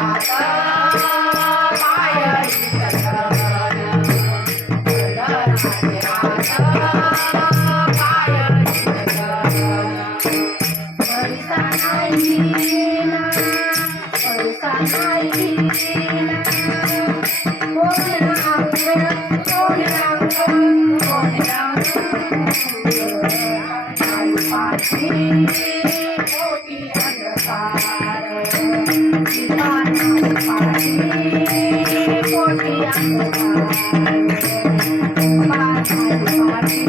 好的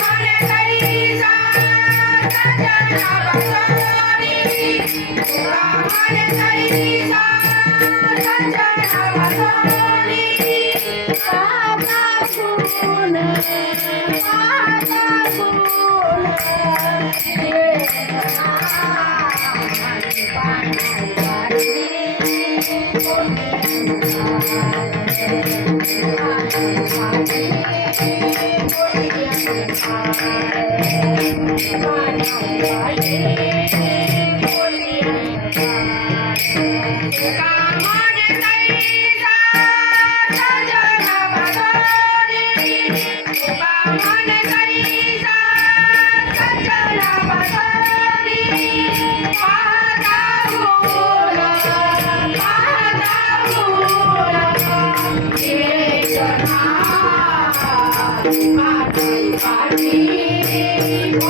Thank you. Yeah.